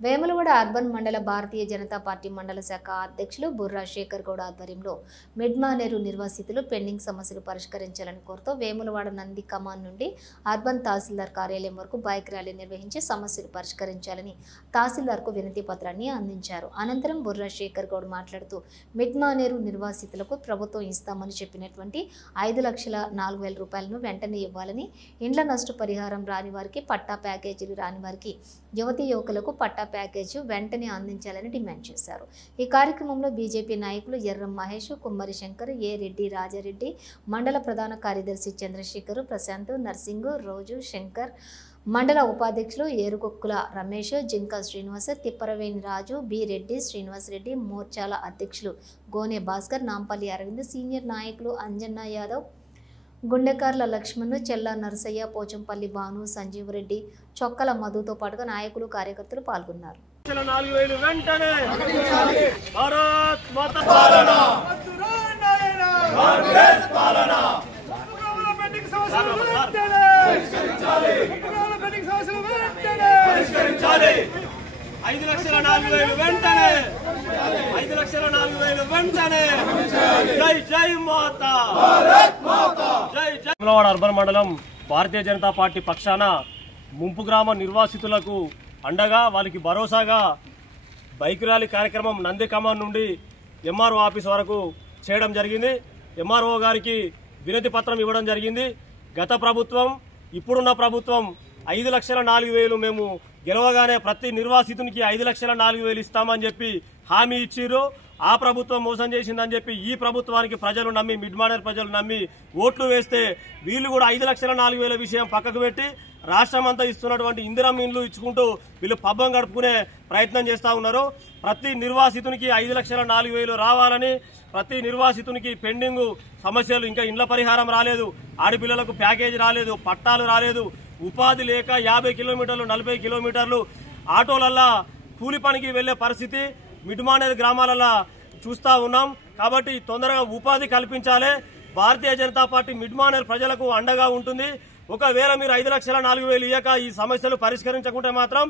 Vemulawada urban మండల Bharatiya Janata party మండల శాఖ అధ్యక్షులు బుర్రా శేఖర్ గౌడ్ ఆధ్వర్యంలో మిడ్మానేరు నిర్వాసితులు పెండింగ్ సమస్యలు పరిష్కరించాలని కోరుతూ వేములవాడ నంది కమాన్ నుండి అర్బన్ తహసీల్దార్ కార్యాలయం వరకు బైక్ ర్యాలీ నిర్వహించి సమస్యలు పరిష్కరించాలని తహసీల్దార్కు వినతి పత్రాన్ని అందించారు. అనంతరం బుర్రా శేఖర్ గౌడ్ మాట్లాడుతూ మిడ్మానేరు నిర్వాసితులకు ప్రభుత్వం ఇస్తామని చెప్పినటువంటి 5,04,000 రూపాయలను వెంటనే ఇవ్వాలని, ఇండ్ల నష్ట పరిహారం రాని వారికి పట్టా ప్యాకేజీలు రాని వారికి యువతీ యువకులకు పట్టా ప్యాకేజీ వెంటనే అందించాలని డిమాండ్ చేశారు. ఈ కార్యక్రమంలో బీజేపీ నాయకులు ఎర్రం మహేష్, కుమ్మరి శంకర్, ఏ రెడ్డి, రాజారెడ్డి, మండల ప్రధాన కార్యదర్శి చంద్రశేఖర్, ప్రశాంత్, నర్సింగ్, రోజు, శంకర్, మండల ఉపాధ్యక్షులు ఏరుకొక్కుల రమేష్, జింకా శ్రీనివాస్, తిప్పరవేణి రాజు, బి రెడ్డి, శ్రీనివాస్ రెడ్డి, మోర్చాల అధ్యక్షులు గోనె భాస్కర్, నాంపల్లి అరవింద్, సీనియర్ నాయకులు అంజన్న యాదవ్, గుండెకార్ల లక్ష్మణ్, చెల్లా నరసయ్య, పోచంపల్లి భాను, సంజీవ్ రెడ్డి, చొక్కల మధుతో పాటుగా నాయకులు, కార్యకర్తలు పాల్గొన్నారు. వేములవాడ అర్బన్ మండలం భారతీయ జనతా పార్టీ పక్షాన ముంపు గ్రామ నిర్వాసితులకు అండగా వాళ్ళకి భరోసాగా బైక్ ర్యాలీ కార్యక్రమం నంది కమాన్ నుండి ఎంఆర్ఓ ఆఫీస్ వరకు చేయడం జరిగింది. ఎంఆర్ఓ గారికి వినతి పత్రం ఇవ్వడం జరిగింది. గత ప్రభుత్వం, ఇప్పుడున్న ప్రభుత్వం 5,04,000 మేము గెలవగానే ప్రతి నిర్వాసితునికి 5,04,000 ఇస్తామని చెప్పి హామీ ఇచ్చిర్రు. ఆ ప్రభుత్వం మోసం చేసిందని చెప్పి ఈ ప్రభుత్వానికి ప్రజలు నమ్మి, మిడ్మానేర్ ప్రజలు నమ్మి ఓట్లు వేస్తే వీళ్ళు కూడా 5,04,000 విషయం పక్కకు పెట్టి రాష్ట్రం అంతా ఇస్తున్నటువంటి ఇందిరమ్మ ఇండ్లు ఇచ్చుకుంటూ వీళ్ళు పబ్బం గడుపుకునే ప్రయత్నం చేస్తూ ఉన్నారు. ప్రతి నిర్వాసితునికి 5,04,000 రావాలని, ప్రతి నిర్వాసితునికి పెండింగ్ సమస్యలు, ఇంకా ఇండ్ల పరిహారం రాలేదు, ఆడపిల్లలకు ప్యాకేజీ రాలేదు, పట్టాలు రాలేదు, ఉపాధి లేక 50 కిలోమీటర్లు 40 కిలోమీటర్లు ఆటోలల్లా కూలి పనికి వెళ్లే పరిస్థితి మిడ్మానేర్ గ్రామాలలో చూస్తా ఉన్నాం. కాబట్టి తొందరగా ఉపాధి కల్పించాలి. భారతీయ జనతా పార్టీ మిడ్మానేర్ ప్రజలకు అండగా ఉంటుంది. ఒకవేళ మీరు 5,04,000 ఇయ్యక ఈ సమస్యలు పరిష్కరించకుంటే మాత్రం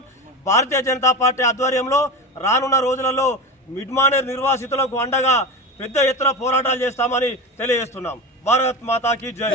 భారతీయ జనతా పార్టీ ఆధ్వర్యంలో రానున్న రోజులలో మిడ్మానేర్ నిర్వాసితులకు అండగా పెద్ద ఎత్తున పోరాటాలు చేస్తామని తెలియజేస్తున్నాం. భారత్ మాతాకి జై.